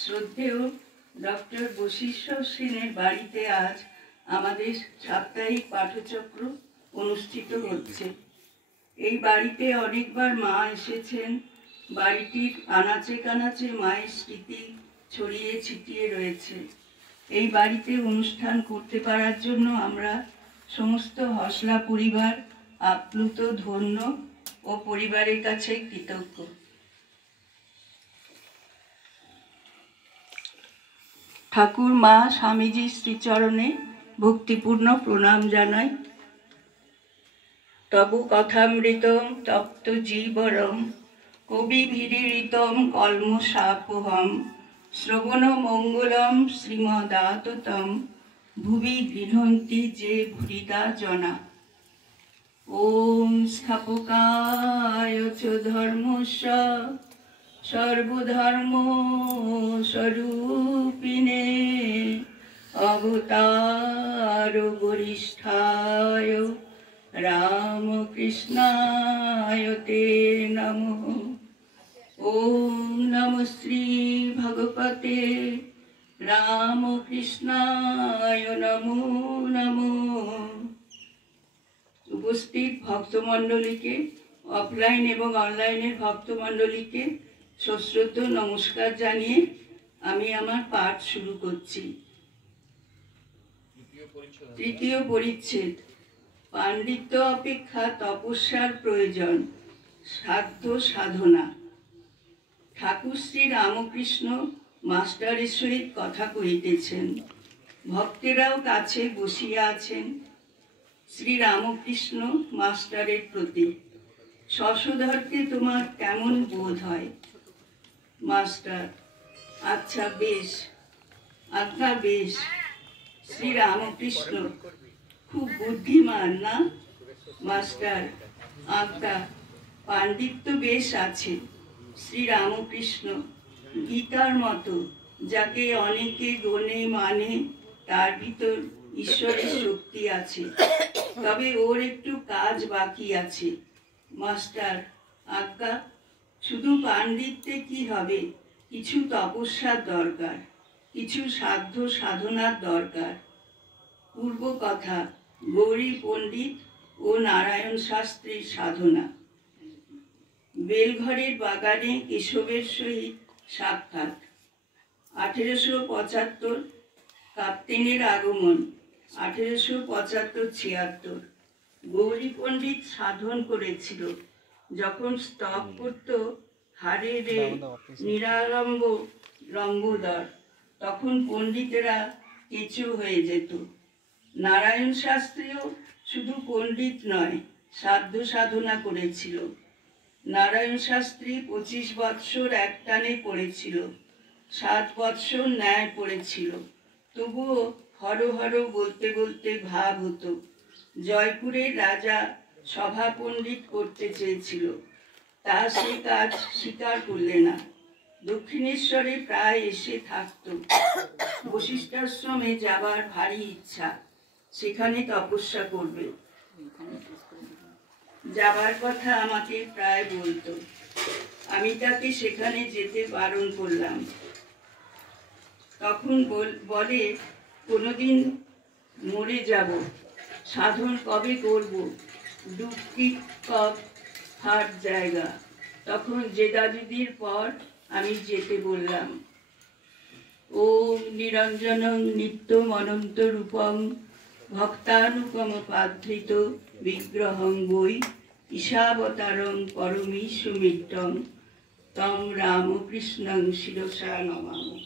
শ্রদ্ধেয় ডক্টর বশিষ্ঠ সেনের বাড়িতে আজ আমাদের সাপ্তাহিক পাঠচক্র অনুষ্ঠিত হচ্ছে। এই বাড়িতে অনেকবার মা এসেছেন। বাড়িটির আনাচে কানাচে মায়ের স্মৃতি ছড়িয়ে ছিটিয়ে রয়েছে। এই বাড়িতে অনুষ্ঠান করতে পারার জন্য আমরা সমস্ত হসলা পরিবার আপ্লুত, ধন্য ও পরিবারের কাছে কৃতজ্ঞ। ঠাকুর মা স্বামীজির শ্রীচরণে ভক্তিপূর্ণ প্রণাম জানাই। তবু কথামৃতম তপ্ত জীবরম কবিভিরিতম কলমশাপহম শ্রবণ মঙ্গলম শ্রীমদাততম ভুবি গৃহন্তি যে ভুরিদা জনা। ওম স্থাপকায় চ ধর্মস্য সর্বধর্ম স্বরূপিণে অবতার বরিষ্ঠায় রামকৃষ্ণায় তে নমঃ। ওম নমঃ শ্রী ভগবতে রামকৃষ্ণায় নমো নমঃ। উপস্থিত ভক্তমণ্ডলীকে, অফলাইন এবং অনলাইনের ভক্তমণ্ডলীকে সশ্রদ্ধ নমস্কার জানিয়ে আমি আমার পাঠ শুরু করছি। তৃতীয় পরিচ্ছেদ। পাণ্ডিত্য অপেক্ষা তপস্যার প্রয়োজন, সাধ্য সাধনা। ঠাকুর শ্রী রামকৃষ্ণ মাস্টারের সহিত কথা কহিতেছেন। ভক্তেরাও কাছে বসিয়া আছেন। শ্রী রামকৃষ্ণ মাস্টারের প্রতি: শশধরকে তোমার কেমন বোধ হয়? মাস্টার: আচ্ছা, বেশ। আজ্ঞা, বেশ। শ্রী রামকৃষ্ণ: খুব বুদ্ধিমান না? মাস্টার: আজ্ঞা, পাণ্ডিত্য বেশ আছে। শ্রী রামকৃষ্ণ: গীতার মতো, যাকে অনেকে গণে মানে, তার ভিতর ঈশ্বরের শক্তি আছে, তবে ওর একটু কাজ বাকি আছে। মাস্টার: আজ্ঞা, শুধু পাণ্ডিত্যে কি হবে? কিছু তপস্যার দরকার, কিছু সাধ্য সাধনার দরকার। পূর্ব কথা: গৌরী পণ্ডিত ও নারায়ণ শাস্ত্রীর সাধনা। বেলঘরের বাগানে কেশবের সহিত সাক্ষাৎ। 1875 কাপ্তেনের আগমন। 1875-76 গৌরী পণ্ডিত সাধন করেছিল। যখন স্তব করত হারে রে নিরালম্ব লম্বোদর, তখন পণ্ডিতেরা কেঁচো হয়ে যেত। নারায়ণ শাস্ত্রীও শুধু পণ্ডিত নয়, সাধ্য সাধনা করেছিল। নারায়ণ শাস্ত্রী 25 বৎসর একটানে পড়েছিল, 7 বৎসর ন্যায় পড়েছিল। তবুও হর হর বলতে বলতে ভাব হতো। জয়পুরের রাজা সভা পণ্ডিত করতে চেয়েছিল, তা সে কাজ স্বীকার করলে না। দক্ষিণেশ্বরে প্রায় এসে থাকত। বশিষ্ঠাশ্রমে যাবার ভারী ইচ্ছা, সেখানে তপস্যা করবে। যাবার কথা আমাকে প্রায় বলতো। আমি তাকে সেখানে যেতে বারণ করলাম। তখন বলে, কোনোদিন মরে যাব, সাধন কবে করব, ডুবকি কব হার জায়গা। তখন জেদাজুদির পর আমি যেতে বললাম। ওম নিরঞ্জনং নিত্যম অনন্ত রূপং ভক্তানুপম পাধৃত বিগ্রহং বৈ ঈশাবতারং পরমীশ মিত্রং তম রামকৃষ্ণং শিরসা নমামি।